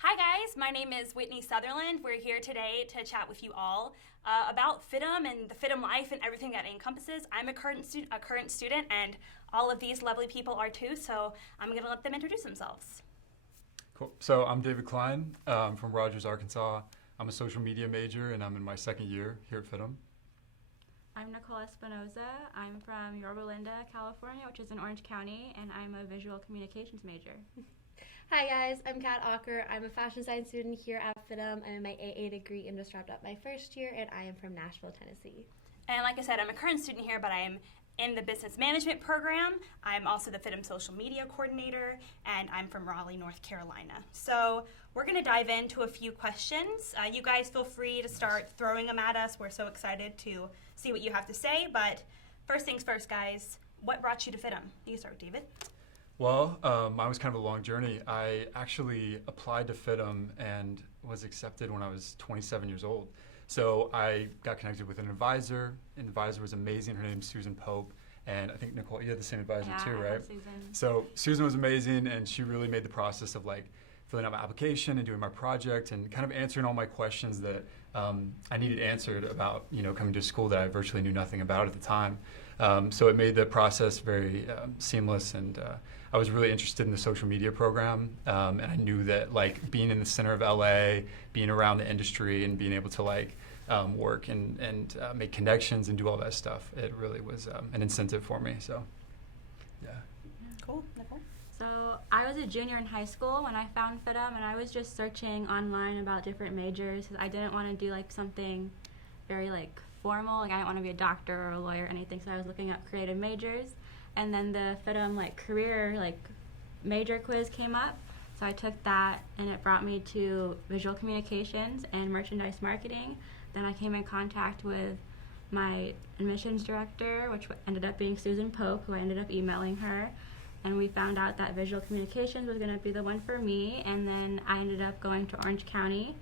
Hi guys, my name is Whitney Sutherland. We're here today to chat with you all about FIDM and the FIDM life and everything that it encompasses. I'm a current student, and all of these lovely people are too, so I'm going to let them introduce themselves. Cool. So I'm David Klein from Rogers, Arkansas. I'm a social media major, and I'm in my second year here at FIDM. I'm Nicole Espinoza. I'm from Yorba Linda, California, which is in Orange County, and I'm a visual communications major. Hi guys, I'm Kat Aucker. I'm a fashion design student here at FIDM. I'm in my AA degree and just wrapped up my first year, and I am from Nashville, Tennessee. And like I said, I'm a current student here, but I am in the business management program. I'm also the FIDM social media coordinator, and I'm from Raleigh, North Carolina. So we're going to dive into a few questions. You guys feel free to start throwing them at us. We're so excited to see what you have to say. But first things first, guys, what brought you to FIDM? You can start with David. Well, mine was kind of a long journey. I actually applied to FIDM and was accepted when I was 27 years old. So I got connected with an advisor. An advisor was amazing. Her name's Susan Pope. And I think, Nicole, you had the same advisor too, right? Yeah, Susan. So Susan was amazing, and she really made the process of filling out my application and doing my project and kind of answering all my questions that I needed answered about coming to school that I virtually knew nothing about at the time. So it made the process very seamless, and I was really interested in the social media program, and I knew that being in the center of LA, being around the industry, and being able to work and make connections and do all that stuff, it really was an incentive for me. So, yeah. Cool. Nicole? So I was a junior in high school when I found FIDM, and I was just searching online about different majors because I didn't want to do something very formal. I didn't want to be a doctor or a lawyer or anything, so I was looking up creative majors. And then the FIDM career major quiz came up, so I took that, and it brought me to visual communications and merchandise marketing. Then I came in contact with my admissions director, which ended up being Susan Pope, who I ended up emailing her. And we found out that visual communications was going to be the one for me, and then I ended up going to Orange County.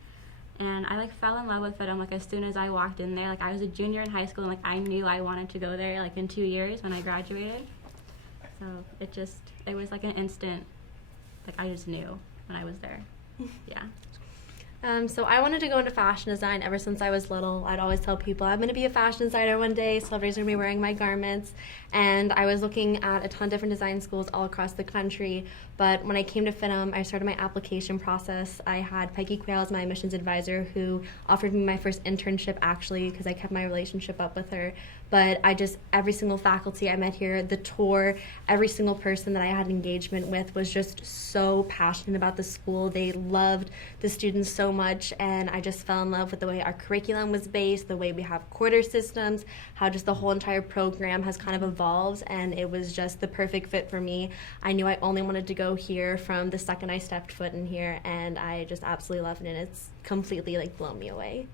And I fell in love with FIDM as soon as I walked in there. I was a junior in high school, and I knew I wanted to go there in 2 years when I graduated. So it was an instant, I just knew when I was there. Yeah. So I wanted to go into fashion design ever since I was little. I'd always tell people I'm going to be a fashion designer one day. Celebrities are going to be wearing my garments. And I was looking at a ton of different design schools all across the country. But when I came to FIDM, I started my application process. I had Peggy Quayle as my admissions advisor, who offered me my first internship, actually, because I kept my relationship up with her. But every single faculty I met here, the tour, every single person that I had engagement with was just so passionate about the school. They loved the students so much, and I just fell in love with the way our curriculum was based, the way we have quarter systems, how just the whole entire program has kind of evolved, and it was just the perfect fit for me. I knew I only wanted to go here from the second I stepped foot in here, and I just absolutely love it, and it's completely blown me away.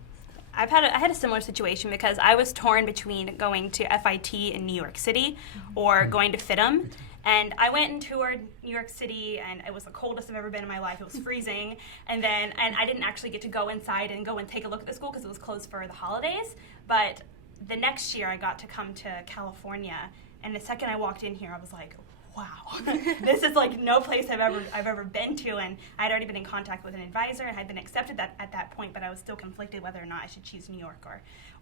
I had a similar situation because I was torn between going to FIT in New York City or going to FIDM. And I went and toured New York City, and it was the coldest I've ever been in my life. It was freezing. And I didn't actually get to go inside and go and take a look at the school because it was closed for the holidays. But the next year I got to come to California, and the second I walked in here, I was like, wow, this is no place I've ever been to. And I'd already been in contact with an advisor and had been accepted at that point, but I was still conflicted whether or not I should choose New York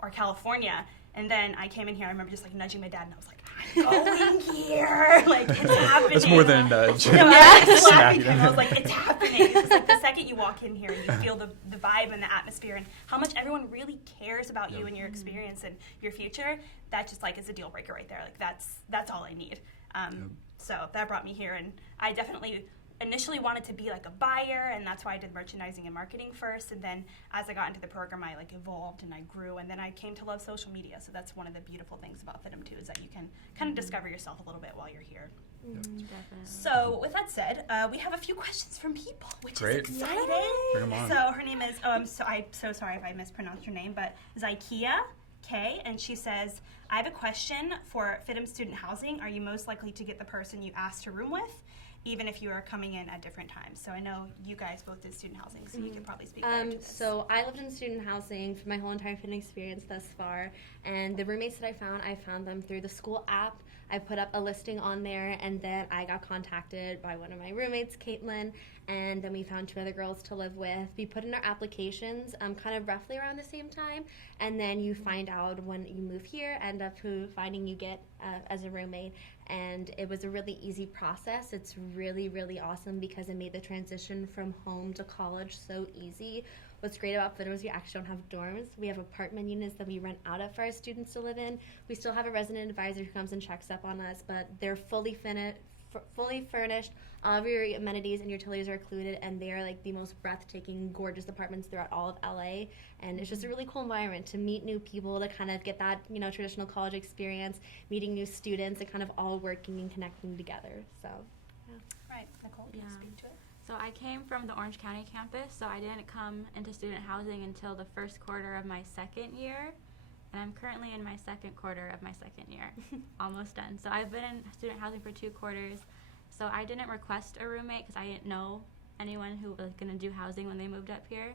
or California. And then I came in here, I remember just nudging my dad, and I was like, I'm going here, it's happening. It's more than a nudge. No, I was laughing, and I was like, it's happening. It's just the second you walk in here, you feel the vibe and the atmosphere and how much everyone really cares about you and your experience and your future. That just is a deal breaker right there. That's all I need. So that brought me here, and I definitely initially wanted to be a buyer, and that's why I did merchandising and marketing first. And then as I got into the program, I evolved and I grew, and then I came to love social media. So that's one of the beautiful things about FIDM too, is that you can kind of discover yourself a little bit while you're here. Definitely. So with that said, we have a few questions from people, which Great. is exciting. Bring 'em on. So her name is, I'm so sorry if I mispronounced her name, but Zykia K, and she says, I have a question for FIDM student housing. Are you most likely to get the person you asked to room with, even if you are coming in at different times? So I know you guys both did student housing, so you can probably speak better to this. So I lived in student housing for my whole entire FIDM experience thus far, and the roommates that I found them through the school app. I put up a listing on there, and then I got contacted by one of my roommates, Caitlin, and then we found 2 other girls to live with. We put in our applications kind of roughly around the same time, and then you find out when you move here, end up finding you get as a roommate. And it was a really easy process. It's really, really awesome because it made the transition from home to college so easy. What's great about FIDM is we actually don't have dorms. We have apartment units that we rent out of for our students to live in. We still have a resident advisor who comes and checks up on us, but they're fully furnished. All of your amenities and utilities are included, and they are like the most breathtaking, gorgeous apartments throughout all of LA. And it's just a really cool environment to meet new people, to kind of get that, traditional college experience, meeting new students, and kind of all working and connecting together. So, yeah. Right, Nicole, can you speak to it? So I came from the Orange County campus, so I didn't come into student housing until the first quarter of my second year. And I'm currently in my second quarter of my second year, almost done. So I've been in student housing for 2 quarters. So I didn't request a roommate because I didn't know anyone who was going to do housing when they moved up here.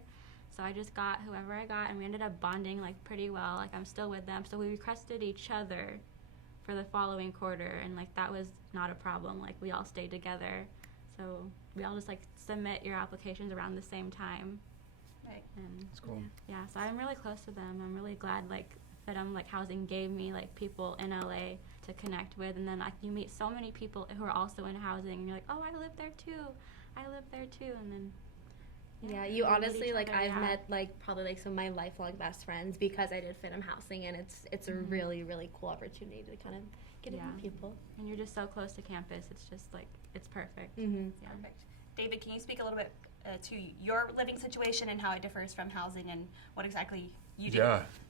So I just got whoever I got, and we ended up bonding like pretty well. Like I'm still with them. So we requested each other for the following quarter, and like that was not a problem. Like we all stayed together. So we all just like submit your applications around the same time. Right. And That's cool. yeah, so I'm really close to them. I'm really glad like FIDM like housing gave me like people in LA to connect with, and then like you meet so many people who are also in housing, and you're like, oh, I live there too, and then Yeah, we you meet honestly, each like, other, I've yeah. met, like, probably, like, some of my lifelong best friends because I did FIDM housing, and it's a really, really cool opportunity to kind of get to know people. And you're just so close to campus. It's just, like, it's perfect. Mm-hmm. Yeah. Perfect. David, can you speak a little bit to your living situation and how it differs from housing and what exactly you do?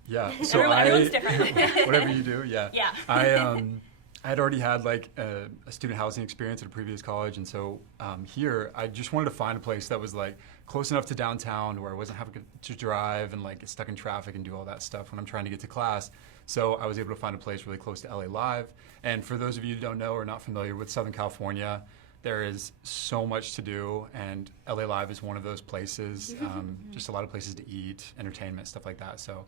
Yeah. So Everyone's different. whatever you do, yeah. Yeah. I had already had like a student housing experience at a previous college, and so here I just wanted to find a place that was like close enough to downtown where I wasn't having to drive and like get stuck in traffic and do all that stuff when I'm trying to get to class. So I was able to find a place really close to LA Live. And for those of you who don't know or are not familiar with Southern California, there is so much to do, and LA Live is one of those places. Just a lot of places to eat, entertainment, stuff like that. So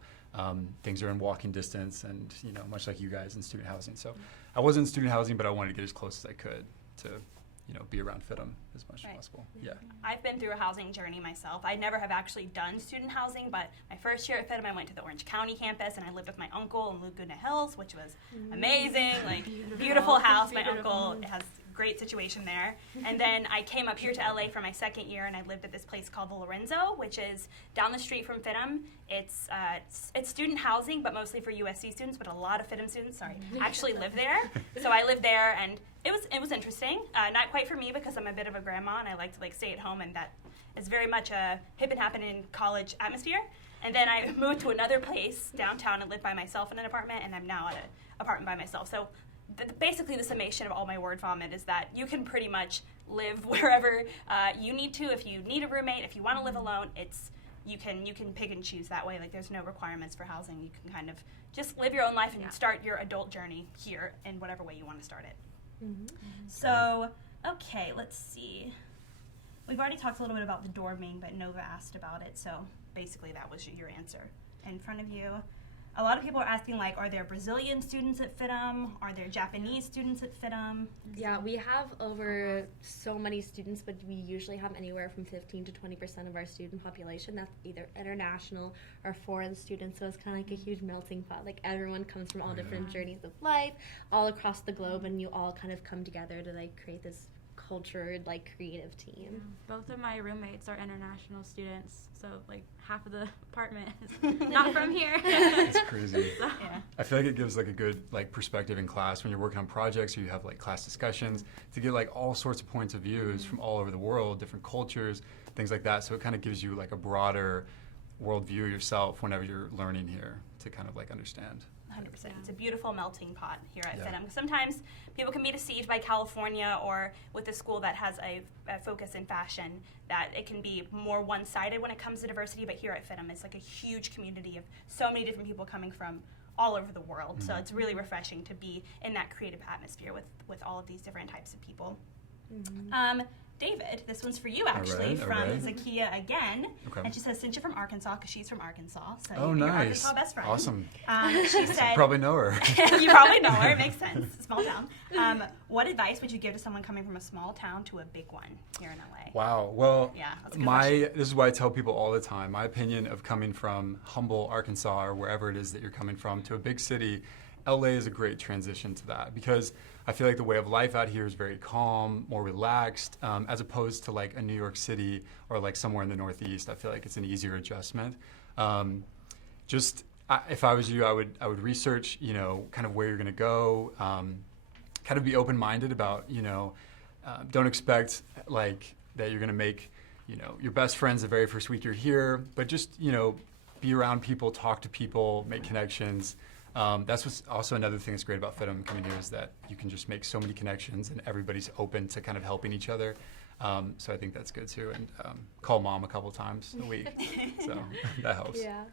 things are in walking distance, and much like you guys in student housing. So I was in student housing, but I wanted to get as close as I could to, be around FIDM as much as possible. Yeah. I've been through a housing journey myself. I never have actually done student housing, but my first year at FIDM, I went to the Orange County campus, and I lived with my uncle in Laguna Hills, which was amazing. Like beautiful house. My uncle has great situation there. And then I came up here to LA for my second year, and I lived at this place called the Lorenzo, which is down the street from FIDM. It's student housing, but mostly for USC students, but a lot of FIDM students, actually live there. So I lived there, and it was interesting. Not quite for me because I'm a bit of a grandma, and I like to like stay at home, and that is very much a hip and happening college atmosphere. And then I moved to another place downtown and lived by myself in an apartment, and I'm now at an apartment by myself. So basically the summation of all my word vomit is that you can pretty much live wherever you need to. If you need a roommate, if you want to live alone, you can pick and choose that way. Like there's no requirements for housing. You can kind of just live your own life and start your adult journey here in whatever way you want to start it. So, okay, let's see. We've already talked a little bit about the dorming, but Nova asked about it. So basically that was your answer. In front of you, a lot of people are asking, like, are there Brazilian students at FIDM? Are there Japanese students at FIDM? Yeah, we have over so many students, but we usually have anywhere from 15 to 20% of our student population that's either international or foreign students. So it's kind of like a huge melting pot. Like everyone comes from all different journeys of life, all across the globe, and you all kind of come together to like create this cultured, like creative team. Both of my roommates are international students, so like half of the apartment is not from here. It's crazy. So. Yeah. I feel like it gives like a good like perspective in class when you're working on projects or you have like class discussions to get like all sorts of points of views from all over the world, different cultures, things like that. So it kind of gives you like a broader worldview yourself whenever you're learning here to kind of like understand. 100%. It's a beautiful melting pot here at Yeah. FIDM. Sometimes people can be deceived by California or with a school that has a focus in fashion that it can be more one-sided when it comes to diversity, but here at FIDM it's like a huge community of so many different people coming from all over the world. So it's really refreshing to be in that creative atmosphere with all of these different types of people. David, this one's for you actually, all from right. Zakia again. Okay. And she says, since you're from Arkansas, because she's from Arkansas, so Oh, you're nice. Arkansas best friend. Awesome. She said, Probably know her. you probably know her, it makes sense, small town. What advice would you give to someone coming from a small town to a big one here in LA? Wow. Well, Yeah, that's a good question. this is what I tell people all the time. My opinion of coming from humble Arkansas or wherever it is that you're coming from to a big city, LA is a great transition to that because I feel like the way of life out here is very calm, more relaxed, as opposed to like a New York City or like somewhere in the Northeast. I feel like it's an easier adjustment. If I was you, I would research, kind of where you're going to go, kind of be open-minded about, don't expect like that you're going to make, your best friends the very first week you're here, but just, be around people, talk to people, make connections. That's what's also another thing that's great about FIDM coming here is that you can just make so many connections and everybody's open to kind of helping each other. So I think that's good too. And call mom a couple times a week. So that helps. Yeah.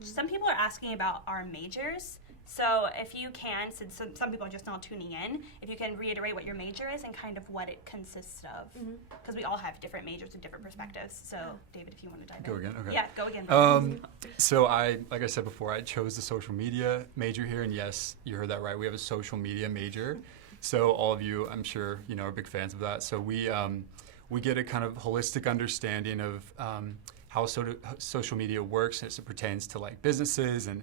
Some people are asking about our majors. So if you can, since some people are just now tuning in, if you can reiterate what your major is and kind of what it consists of. Because we all have different majors with different perspectives. So David, if you want to dive in. Go again? Okay. Yeah, go again. So like I said before, I chose the social media major here, and yes, you heard that right. We have a social media major. So all of you, I'm sure, are big fans of that. So we get a kind of holistic understanding of how social media works as it pertains to like businesses and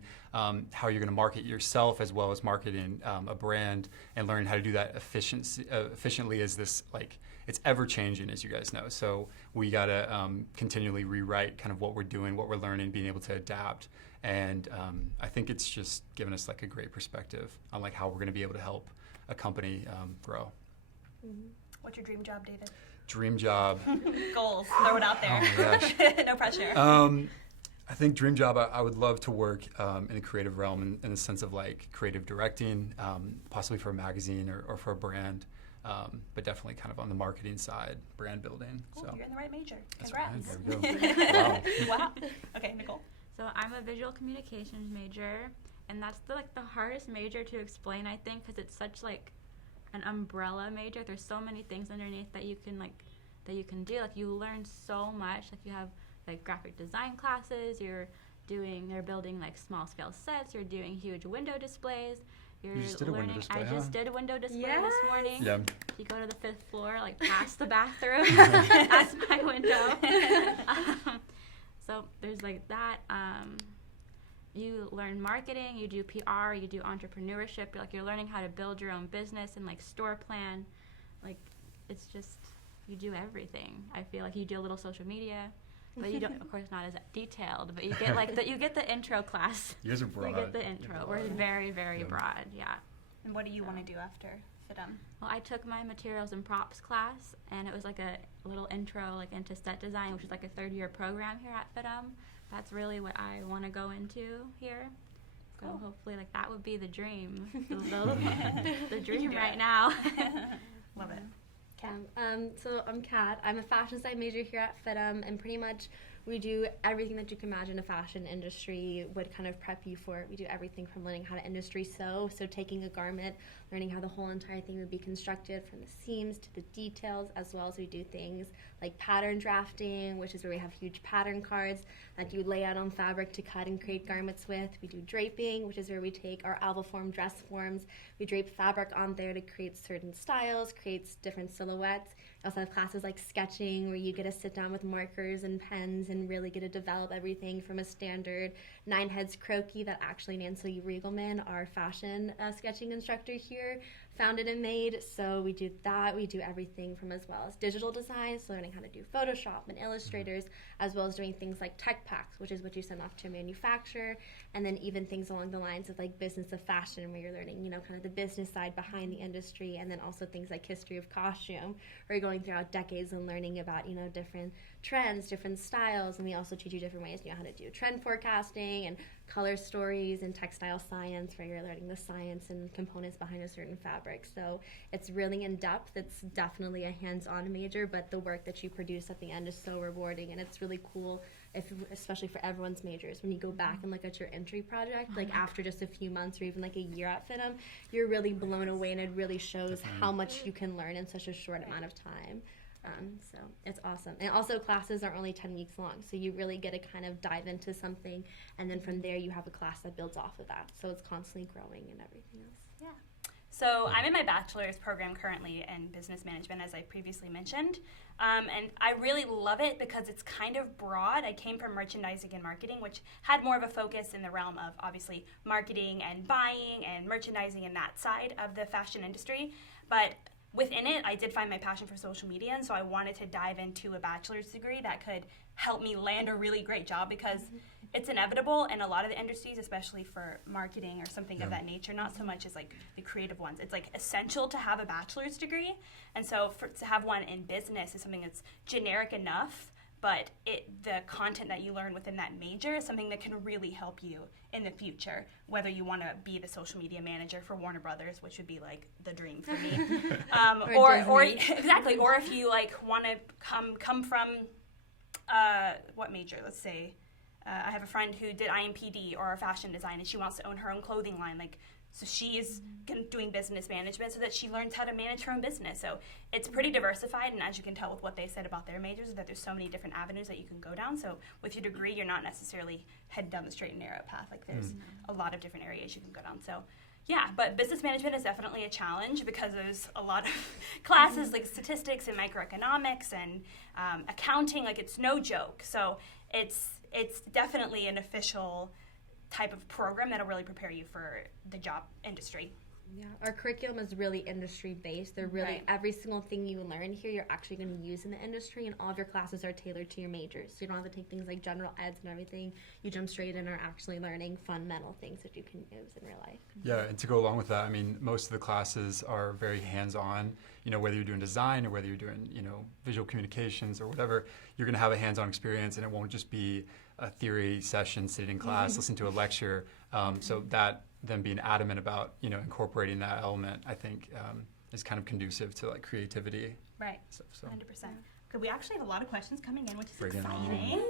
how you're going to market yourself as well as marketing a brand and learning how to do that efficiently as this like it's ever changing, as you guys know. So we got to continually rewrite kind of what we're doing, what we're learning, being able to adapt. And I think it's just given us like a great perspective on like how we're going to be able to help a company grow. What's your dream job, David? Dream job. Goals. Throw it out there. Oh my gosh. No pressure. I think dream job, I would love to work in the creative realm in the sense of like creative directing, possibly for a magazine or for a brand, but definitely kind of on the marketing side, brand building. Cool, So you're in the right major. that's Congrats. right. There we go. Wow. Wow. Okay, Nicole. So I'm a visual communications major, and that's the hardest major to explain, I think, because it's such like an umbrella major. There's so many things underneath that you can do. Like you learn so much. Like you have like graphic design classes. You're building like small scale sets. You're doing huge window displays. You just did a window display, I just did a window display this morning. Yeah. You go to the 5th floor, like past the bathroom. That's my window. So there's like that. You learn marketing, you do PR, you do entrepreneurship. You're learning how to build your own business and like store plan. Like it's just you do everything. I feel like you do a little social media, but you don't. Of course, not as detailed. But you get like the intro class. Yours are broad. You get the intro. We're very broad. Yeah. And what do you want to do after FIDM? Well, I took my materials and props class, and it was like a little intro like into set design, which is like a 3rd-year program here at FIDM. That's really what I want to go into here. So Cool. hopefully, like that would be the dream, the dream right now. Love it. Kat. So I'm Kat. I'm a fashion design major here at FIDM, and pretty much we do everything that you can imagine a fashion industry would kind of prep you for. We do everything from learning how to industry sew, so taking a garment, learning how the whole entire thing would be constructed from the seams to the details, as well as we do things like pattern drafting, which is where we have huge pattern cards that you lay out on fabric to cut and create garments with. We do draping, which is where we take our alba-form dress forms. We drape fabric on there to create certain styles, creates different silhouettes. We also have classes like sketching, where you get to sit down with markers and pens and really get to develop everything from a standard 9-heads croquis that actually Nancy Riegelman, our fashion sketching instructor here, founded and made. So we do that. We do everything from as well as digital design, so learning how to do Photoshop and illustrators, as well as doing things like tech packs, which is what you send off to a manufacturer, and then even things along the lines of like business of fashion, where you're learning, kind of the business side behind the industry, and then also things like history of costume, where you're going throughout decades and learning about, different trends, different styles, and we also teach you different ways, how to do trend forecasting and color stories and textile science, where you're learning the science and components behind a certain fabric. So it's really in depth. It's definitely a hands-on major, but the work that you produce at the end is so rewarding, and it's really cool, especially for everyone's majors. When you go back and look at your entry project, like after just a few months or even like a year at FIDM, you're really blown away, and it really shows how much you can learn in such a short amount of time. So it's awesome. And also classes are only 10 weeks long, so you really get to kind of dive into something, and then from there you have a class that builds off of that. So it's constantly growing and everything else. Yeah. So I'm in my bachelor's program currently in business management, as I previously mentioned. And I really love it because it's kind of broad. I came from merchandising and marketing, which had more of a focus in the realm of obviously marketing and buying and merchandising and that side of the fashion industry. But within it, I did find my passion for social media, and so I wanted to dive into a bachelor's degree that could help me land a really great job, because it's inevitable in a lot of the industries, especially for marketing or something of that nature, not so much as like the creative ones. It's like essential to have a bachelor's degree, and so to have one in business is something that's generic enough, but the content that you learn within that major is something that can really help you in the future, whether you want to be the social media manager for Warner Brothers, which would be like the dream for me, or exactly, or if you like want to come from what major? Let's say I have a friend who did IMPD or fashion design, and she wants to own her own clothing line. So she's doing business management so that she learns how to manage her own business. So it's pretty diversified, and as you can tell with what they said about their majors, that there's so many different avenues that you can go down. So with your degree, you're not necessarily headed down the straight and narrow path. Like there's a lot of different areas you can go down. So yeah, but business management is definitely a challenge because there's a lot of classes like statistics and microeconomics and accounting. Like it's no joke. So it's definitely an official type of program that'll really prepare you for the job industry. Yeah, our curriculum is really industry-based. They're really, every single thing you learn here, you're actually going to use in the industry, and all of your classes are tailored to your majors. So you don't have to take things like general eds and everything. You jump straight in and are actually learning fundamental things that you can use in real life. Yeah, and to go along with that, I mean, most of the classes are very hands-on. You know, whether you're doing design or whether you're doing, visual communications or whatever, you're going to have a hands-on experience, and it won't just be a theory session, sitting in class, listen to a lecture. So that them being adamant about, incorporating that element, I think is kind of conducive to like creativity. Right. Stuff, so. 100%. Okay, we actually have a lot of questions coming in, which is Bring it exciting.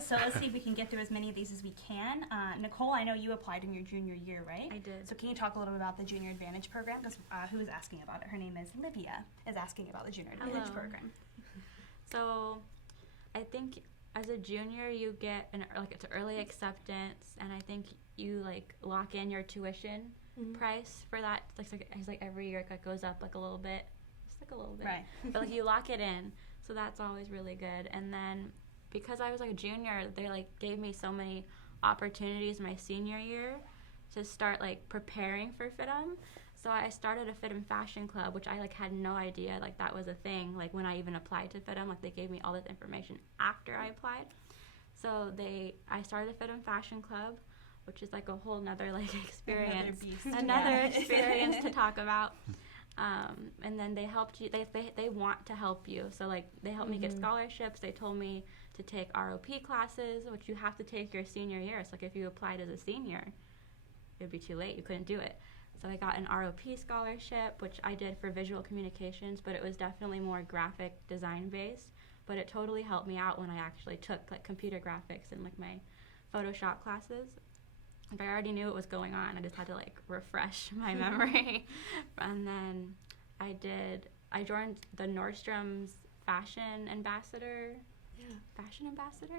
So let's see if we can get through as many of these as we can. Nicole, I know you applied in your junior year, right? I did. So can you talk a little bit about the Junior Advantage program? Because who is asking about it? Her name is Livia, is asking about the Junior Advantage Hello. program. So I think as a junior, you get it's early acceptance, and I think you like lock in your tuition price for that. It's like every year it goes up like a little bit, just like a little bit. Right. But like you lock it in, so that's always really good. And then because I was like a junior, they like gave me so many opportunities my senior year to start like preparing for FIDM. So I started a FIDM fashion club, which I like had no idea like that was a thing. Like when I even applied to FIDM, like they gave me all this information after I applied. So I started a FIDM fashion club, which is like a whole nother like experience, another experience to talk about. And then they helped you. They want to help you. So like they helped me get scholarships. They told me to take ROP classes, which you have to take your senior year. So like if you applied as a senior, it'd be too late. You couldn't do it. So I got an ROP scholarship, which I did for visual communications, but it was definitely more graphic design based. But it totally helped me out when I actually took like computer graphics and like my Photoshop classes. Like I already knew what was going on. I just had to like refresh my memory. And then I joined the Nordstrom's Fashion Ambassador. Fashion Ambassador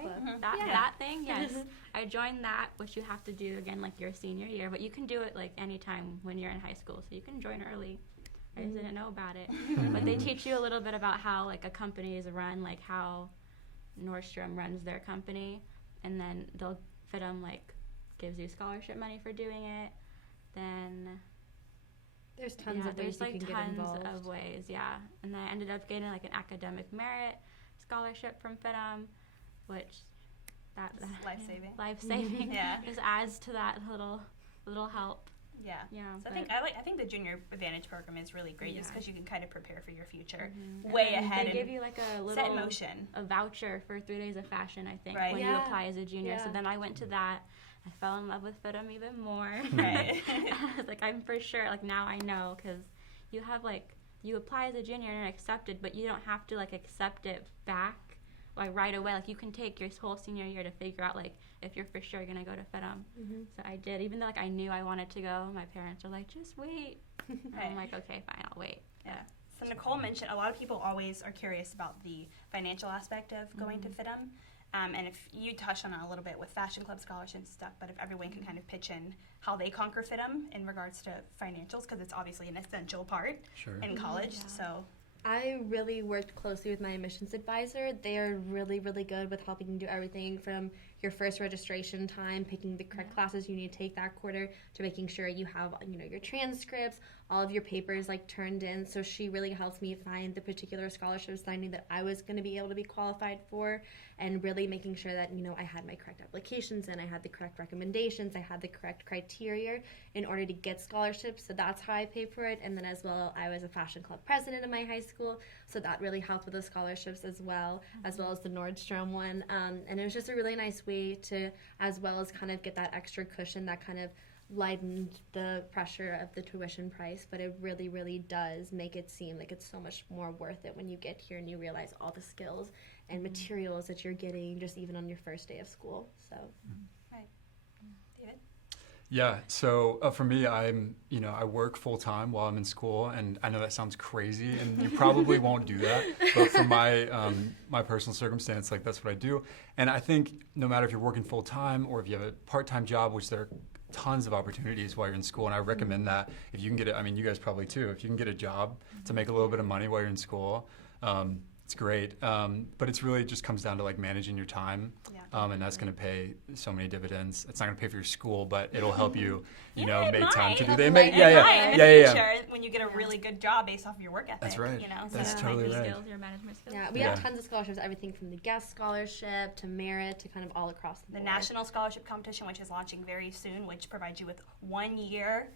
Club. That thing, yes. I joined that, which you have to do again like your senior year, but you can do it like anytime when you're in high school, so you can join early. I just didn't know about it. But they teach you a little bit about how like a company is run, like how Nordstrom runs their company, and then they'll FIDM like gives you scholarship money for doing it. Then there's tons of ways you can get involved. Of ways, yeah. And then I ended up getting like an academic merit scholarship from FIDM, which that life-saving just adds to that little help. Yeah. So I think the Junior Advantage program is really great just because you can kind of prepare for your future way ahead. They give you like a little set in motion. A voucher for 3 days of fashion, I think, right. when you apply as a junior. Yeah. So then I went to that. I fell in love with FIDM even more. Right. I was like, I'm for sure, like now I know, because you have like, you apply as a junior and accepted, but you don't have to like accept it back like right away. Like you can take your whole senior year to figure out like if you're for sure gonna go to FIDM. So I did, even though like I knew I wanted to go. My parents are like, just wait. And I'm like, okay, fine, I'll wait. Yeah. So Nicole mentioned a lot of people always are curious about the financial aspect of going to FIDM. And if you touched on it a little bit with Fashion Club scholarships and stuff, but if everyone can kind of pitch in how they conquer FIDM in regards to financials, because it's obviously an essential part in college. Yeah. So I really worked closely with my admissions advisor. They are really, really good with helping you do everything from your first registration time, picking the correct classes you need to take that quarter, to making sure you have, your transcripts, all of your papers turned in. So she really helped me find the particular scholarships that I knew that I was going to be able to be qualified for, and really making sure that, I had my correct applications in, I had the correct recommendations, I had the correct criteria in order to get scholarships. So that's how I paid for it. And then as well, I was a fashion club president in my high school, so that really helped with the scholarships as well as the Nordstrom one. And it was just a really nice way to, as well as kind of get that extra cushion that kind of lightened the pressure of the tuition price, but it really, really does make it seem like it's so much more worth it when you get here and you realize all the skills and materials that you're getting just even on your first day of school. So, right, David. Yeah, so for me, I work full time while I'm in school, and I know that sounds crazy, and you probably won't do that, but for my my personal circumstance, that's what I do. And I think no matter if you're working full time or if you have a part-time job, which there are tons of opportunities while you're in school, and I recommend that if you can get it. I mean, you guys probably too. If you can get a job to make a little bit of money while you're in school, it's great. But it's really just comes down to managing your time, and that's going to pay so many dividends. It's not going to pay for your school, but it'll help you, make time to do that. Yeah. When you get a really good job based off of your work ethic. That's right. So That's totally right. Skills, your management skills. yeah, we have tons of scholarships, everything from the guest scholarship to merit to kind of all across the board. The National Scholarship Competition, which is launching very soon, which provides you with 1 year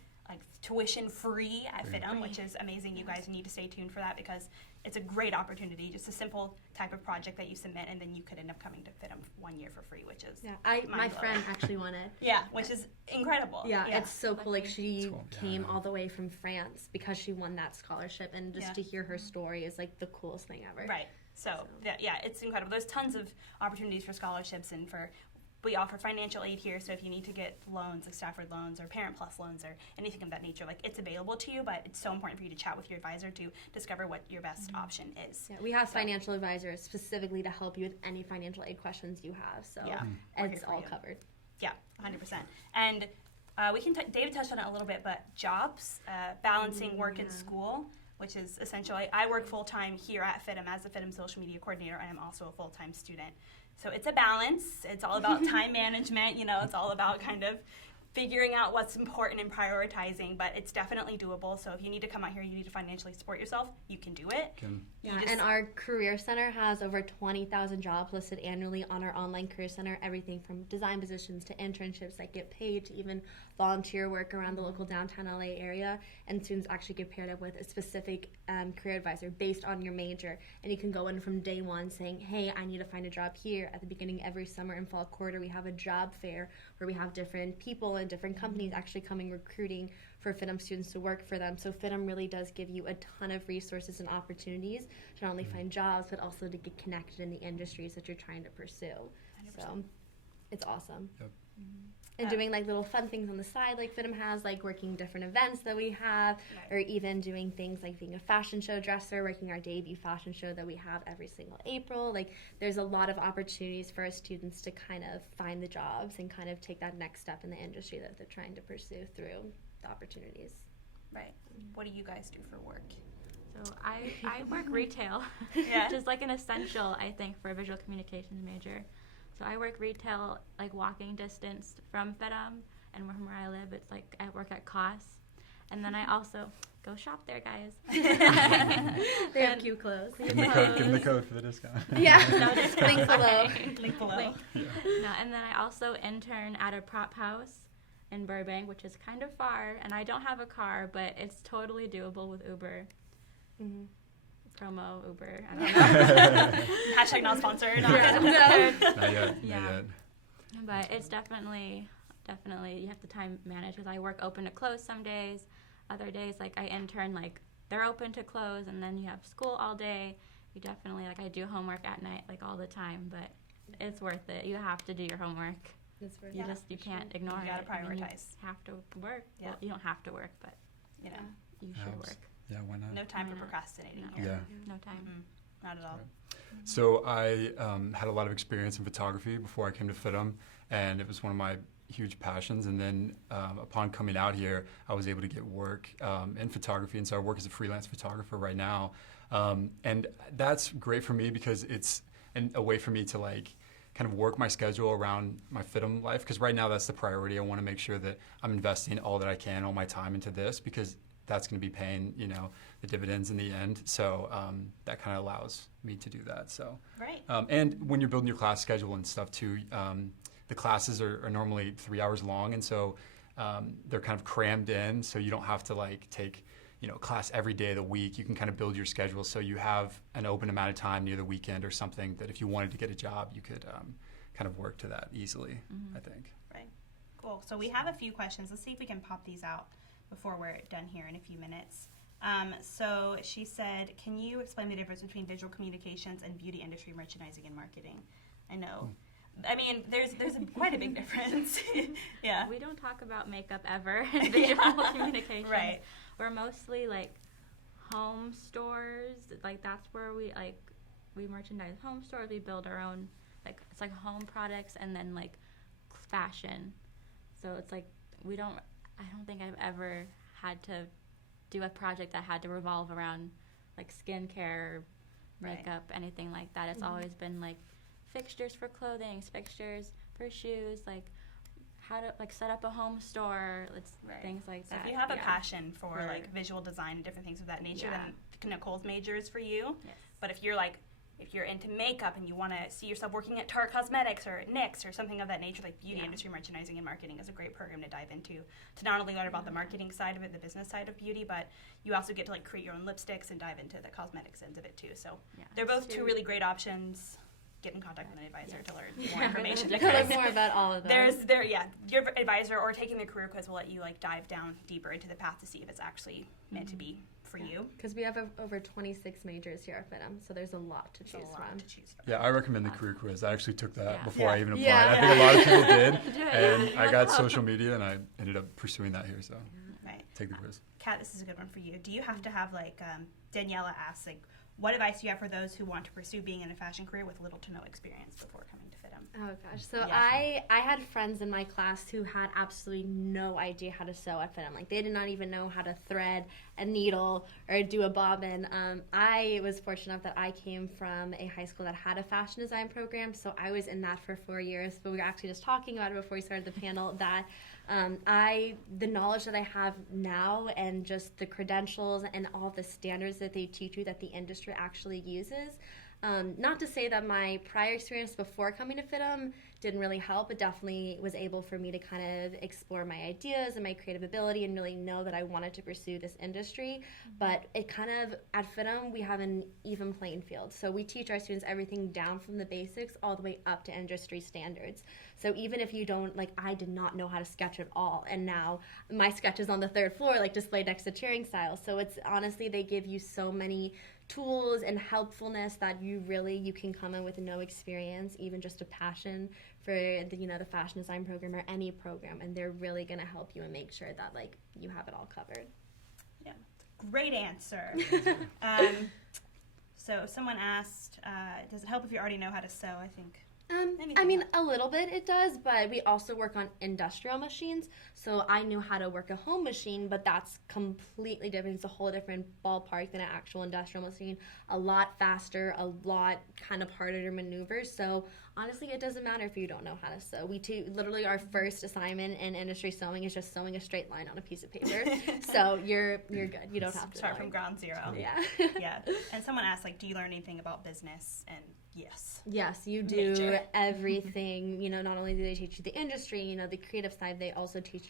tuition free at FIDM, which is amazing. You guys need to stay tuned for that because it's a great opportunity. Just a simple type of project that you submit, and then you could end up coming to FIDM 1 year for free, which is my friend actually won it. Yeah, which is incredible. Yeah, it's so cool. She cool. came all the way from France because she won that scholarship, and just to hear her story is the coolest thing ever. Right. So it's incredible. There's tons of opportunities for scholarships, and we offer financial aid here, so if you need to get loans, like Stafford loans or Parent Plus loans or anything of that nature, it's available to you, but it's so important for you to chat with your advisor to discover what your best option is. Yeah, we have financial advisors specifically to help you with any financial aid questions you have, so it's all covered. Yeah, 100%. And David touched on it a little bit, but jobs, balancing work and school, which is essential. I work full-time here at FIDM as a FIDM social media coordinator, and I'm also a full-time student. So it's a balance. It's all about time management. It's all about kind of figuring out what's important and prioritizing, but it's definitely doable. So if you need to come out here, you need to financially support yourself, you can do it. And our Career Center has over 20,000 jobs listed annually on our online Career Center, everything from design positions to internships that get paid to even volunteer work around the local downtown LA area. And students actually get paired up with a specific career advisor based on your major. And you can go in from day one saying, hey, I need to find a job here. At the beginning every summer and fall quarter, we have a job fair where we have different people and different companies actually coming recruiting for FIDM students to work for them. So FIDM really does give you a ton of resources and opportunities to not only find jobs, but also to get connected in the industries that you're trying to pursue. 100%. So it's awesome. Yep. And doing little fun things on the side, FIDM has, working different events that we have, or even doing things like being a fashion show dresser, working our debut fashion show that we have every single April. There's a lot of opportunities for our students to kind of find the jobs and kind of take that next step in the industry that they're trying to pursue through the opportunities. Right. What do you guys do for work? So I work retail, Yeah. which is an essential, I think, for a visual communications major. So I work retail, walking distance from FIDM, and from where I live, it's I work at COS. And then I also go shop there, guys. They have cute clothes. Give them the code for the discount. Yeah. No discount. Link below. Link below. No, and then I also intern at a prop house in Burbank, which is kind of far, and I don't have a car, but it's totally doable with Uber. Mm-hmm. Promo Uber. I don't know. Hashtag not sponsored. Not yet. Yeah. Not yet. But it's definitely you have to time manage because I work open to close some days. Other days, I intern, they're open to close, and then you have school all day. You definitely, I do homework at night, all the time, but it's worth it. You have to do your homework. It's worth You can't ignore it. You gotta prioritize. You have to work. Yeah. Well, you don't have to work, but You you should work. Yeah, why not? No time Why for not? procrastinating No. here. Yeah. No time. Not at all. So I had a lot of experience in photography before I came to FIDM, and it was one of my huge passions. And then upon coming out here, I was able to get work in photography, and so I work as a freelance photographer right now. And that's great for me because it's a way for me to like kind of work my schedule around my FIDM life, because right now that's the priority. I want to make sure that I'm investing all that I can, all my time into this, because that's going to be paying, you know, the dividends in the end. So that kind of allows me to do that. So Right. and when you're building your class schedule and stuff too, the classes are normally 3 hours long, and so they're kind of crammed in. So you don't have to like take, you know, class every day of the week. You can kind of build your schedule so you have an open amount of time near the weekend or something that if you wanted to get a job, you could kind of work to that easily. I think. Right. Cool. So we have a few questions. Let's see if we can pop these out before we're done here in a few minutes. So she said, can you explain the difference between visual communications and beauty industry merchandising and marketing? I know. I mean, there's quite a big difference. Yeah. We don't talk about makeup ever in visual communications. Right. We're mostly like home stores. Like that's where we merchandise home stores. We build our own, like it's like home products and then like fashion. So it's like I don't think I've ever had to do a project that had to revolve around like skincare, Right. makeup, anything like that. It's always been like fixtures for clothing, fixtures for shoes, like how to like set up a home store, Right. things like So that. if you have a Yeah. passion for For- like visual design and different things of that nature, Yeah. then Nicole's major is for you. Yes. But if you're into makeup and you want to see yourself working at Tarte Cosmetics or NYX or something of that nature, like beauty Yeah. industry merchandising and marketing is a great program to dive into, to not only learn about the marketing side of it, the business side of beauty, but you also get to like create your own lipsticks and dive into the cosmetics end of it too. So Yeah. they're both So- two really great options. Get in contact with an advisor to learn more Yeah. information. You can learn because more about all of those. your advisor or taking the career quiz will let you like dive down deeper into the path to see if it's actually meant to be for you. Because we have over 26 majors here at FIDM, so there's a lot to There's choose a lot from. to choose from. Yeah, I recommend the career quiz. I actually took that Yeah. before I Yeah. even applied. Yeah. I think a lot of people did, Do it, and yeah. I got social media, and I ended up pursuing that here. So Right. take the quiz. Kat, this is a good one for you. Do you have to have like Daniela asks, like, what advice do you have for those who want to pursue being in a fashion career with little to no experience before coming to FIDM? Oh gosh, so Yeah. I had friends in my class who had absolutely no idea how to sew at FIDM. Like they did not even know how to thread a needle or do a bobbin. I was fortunate enough that I came from a high school that had a fashion design program, so I was in that for 4 years. But we were actually just talking about it before we started the panel that the knowledge that I have now and just the credentials and all the standards that they teach you that the industry actually uses. Not to say that my prior experience before coming to FIDM didn't really help, but definitely was able for me to kind of explore my ideas and my creative ability and really know that I wanted to pursue this industry. But it kind of, at FIDM, we have an even playing field. So we teach our students everything down from the basics all the way up to industry standards. So even if you don't, like I did not know how to sketch at all, and now my sketch is on the 3rd floor, like displayed next to cheering styles. So it's honestly, they give you so many tools and helpfulness that you can come in with no experience, even just a passion for the fashion design program or any program, and they're really going to help you and make sure that like you have it all covered. Yeah, great answer. So someone asked, does it help if you already know how to sew? I think. I mean, a little bit it does, but we also work on industrial machines. So I knew how to work a home machine, but that's completely different. It's a whole different ballpark than an actual industrial machine. A lot faster, a lot kind of harder to maneuver. So honestly, it doesn't matter if you don't know how to sew. Literally our first assignment in industry sewing is just sewing a straight line on a piece of paper. So you're good. You don't have to Start from ground zero. Yeah. Yeah. And someone asked, like, do you learn anything about business? And yes. Yes, you do Major. everything. Not only do they teach you the industry, the creative side, they also teach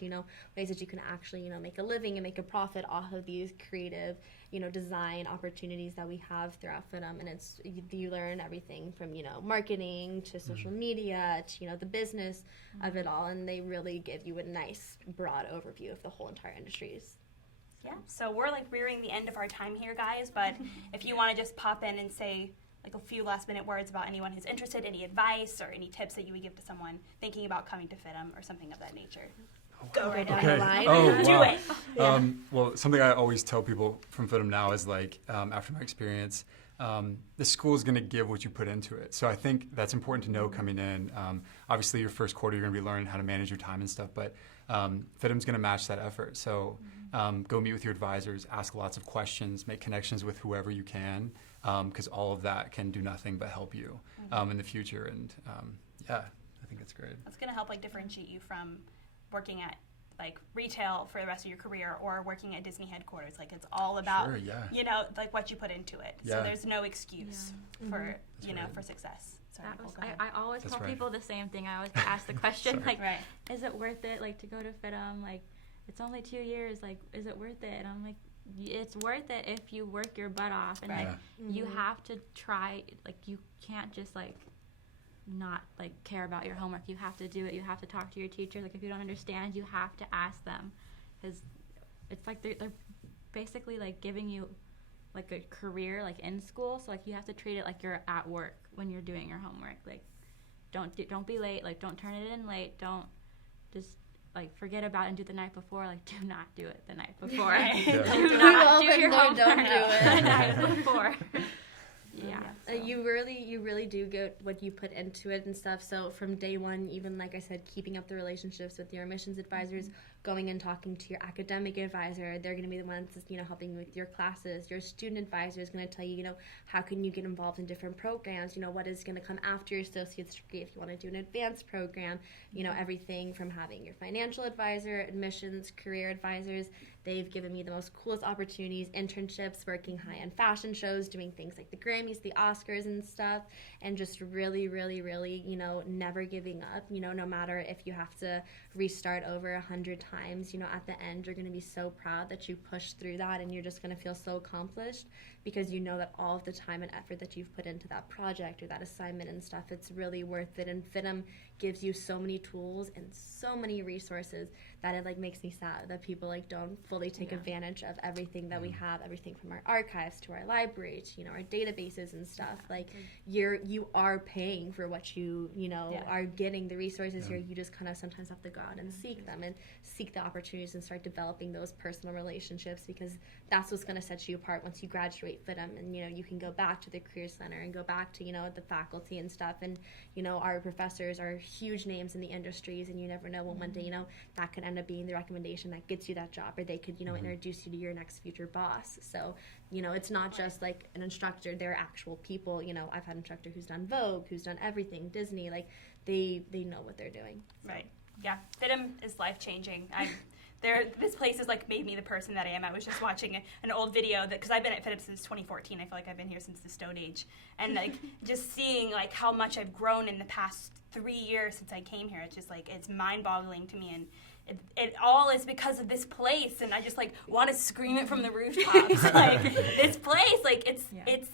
ways that you can actually make a living and make a profit off of these creative design opportunities that we have throughout FIDM. And it's you learn everything from marketing to social media to the business of it all, and they really give you a nice broad overview of the whole entire industries. Yeah. So we're like rearing the end of our time here, guys. But if you want to just pop in and say like a few last minute words about anyone who's interested, any advice or any tips that you would give to someone thinking about coming to FIDM or something of that nature. go right down Okay. the line. Oh, Do wow. it. Well, something I always tell people from FIDM now is like, after my experience, the school is going to give what you put into it. So I think that's important to know coming in. Obviously, your first quarter, you're going to be learning how to manage your time and stuff, but FIDM's going to match that effort. So go meet with your advisors, ask lots of questions, make connections with whoever you can, because all of that can do nothing but help you in the future. And yeah, I think that's great. That's going to help like differentiate you from working at like retail for the rest of your career or working at Disney headquarters. Like it's all about, Sure, yeah. you know, like what you put into it. Yeah. So there's no excuse for, That's you know, right. for success. Sorry, That Nicole, was, go ahead. I always That's tell right. people the same thing. I always ask the question, like, Right. is it worth it, like, to go to FIDM? Like, it's only 2 years. Like, is it worth it? And I'm like, it's worth it if you work your butt off. And, Right. like, you have to try. Like, you can't just, like, not, like, care about your homework. You have to do it. You have to talk to your teacher. Like, if you don't understand, you have to ask them. Because it's like they're basically, like, giving you, like, a career, like, in school. So, like, you have to treat it like you're at work when you're doing your homework. Like, don't be late. Like, don't turn it in late. Don't just, like, forget about it and do it the night before. Like, do not do it the night before. Yeah. Do not do We've all your been there, homework don't do it. the night before. Yeah. so. You really do get what you put into it and stuff. So from day one, even like I said, keeping up the relationships with your admissions advisors, going and talking to your academic advisor, they're going to be the ones that's, you know, helping you with your classes. Your student advisor is going to tell you, you know, how can you get involved in different programs, you know, what is going to come after your associate's degree if you want to do an advanced program, you know, everything from having your financial advisor, admissions, career advisors. They've given me the most coolest opportunities, internships, working high-end fashion shows, doing things like the Grammys, the Oscars and stuff, and just really, you know, never giving up, you know, no matter if you have to restart over 100 times, you know, at the end, you're going to be so proud that you pushed through that, and you're just going to feel so accomplished because you know that all of the time and effort that you've put into that project or that assignment and stuff, it's really worth it. And FIDM gives you so many tools and so many resources that it like makes me sad that people like don't fully take advantage of everything that we have, everything from our archives to our library to, you know, our databases and stuff. Like you are paying for what you know are getting the resources here. You just kind of sometimes have to go out and seek them and seek the opportunities and start developing those personal relationships, because that's what's going to set you apart once you graduate FIDM. And you know, you can go back to the career center and go back to, you know, the faculty and stuff, and you know, our professors are huge names in the industries, and you never know when one day, you know, that could end up being the recommendation that gets you that job, or they could, you know, introduce you to your next future boss. So, you know, it's not just like an instructor, they're actual people. You know, I've had an instructor who's done Vogue, who's done everything, Disney, like they know what they're doing. Right. Yeah. FIDM is life-changing. This place has like made me the person that I am. I was just watching an old video because I've been at FIDM since 2014. I feel like I've been here since the Stone Age, and like just seeing like how much I've grown in the past 3 years since I came here. It's just like it's mind-boggling to me, and it all is because of this place. And I just like want to scream it from the rooftops. Like this place, like it's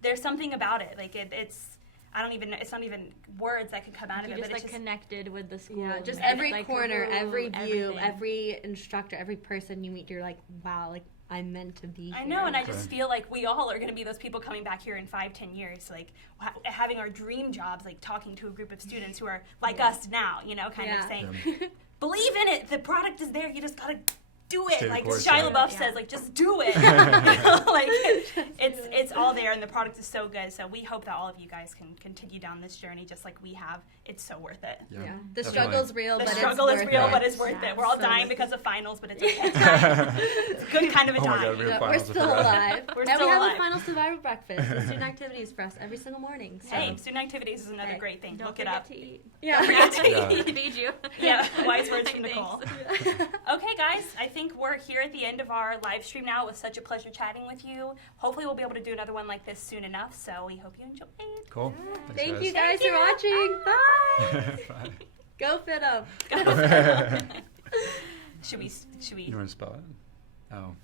there's something about it. Like it's. I don't even know. It's not even words that can come out of You it. just but like it's connected with the school. Yeah, just and every like, corner, your every room, view, everything. every instructor, every person you meet, you're like, wow, like I'm meant to be here. I know, and I just feel like we all are going to be those people coming back here in 5-10 years, like having our dream jobs, like talking to a group of students who are like us now, you know, kind of saying, believe in it. The product is there. You just got to do it. Stay the Like course, Shia LaBeouf Yeah. says, like just do it. You know, like it's all there, and the product is so good. So we hope that all of you guys can continue down this journey just like we have. It's so worth it. The definitely. struggle's real, The but struggle it's is worth real, it. but it's worth it. We're all So dying worth because of finals, but it's okay. It's a good kind of a Oh my dying. God, we have Yeah, we're finals still before that. alive. We're and still we have alive. a final survival breakfast and student activities for us every single morning. So. Hey, student activities is another great thing. Don't Look it forget up. to eat. Yeah. Yeah. Feed you. Yeah, wise words from Thanks. Nicole. Okay, guys, I think we're here at the end of our live stream now. It was such a pleasure chatting with you. Hopefully, we'll be able to do another one like this soon enough. So we hope you enjoyed. Cool. Thank you Thanks, guys for watching. Bye. Bye. Go FIDM. Should we? You want to spell it? Oh.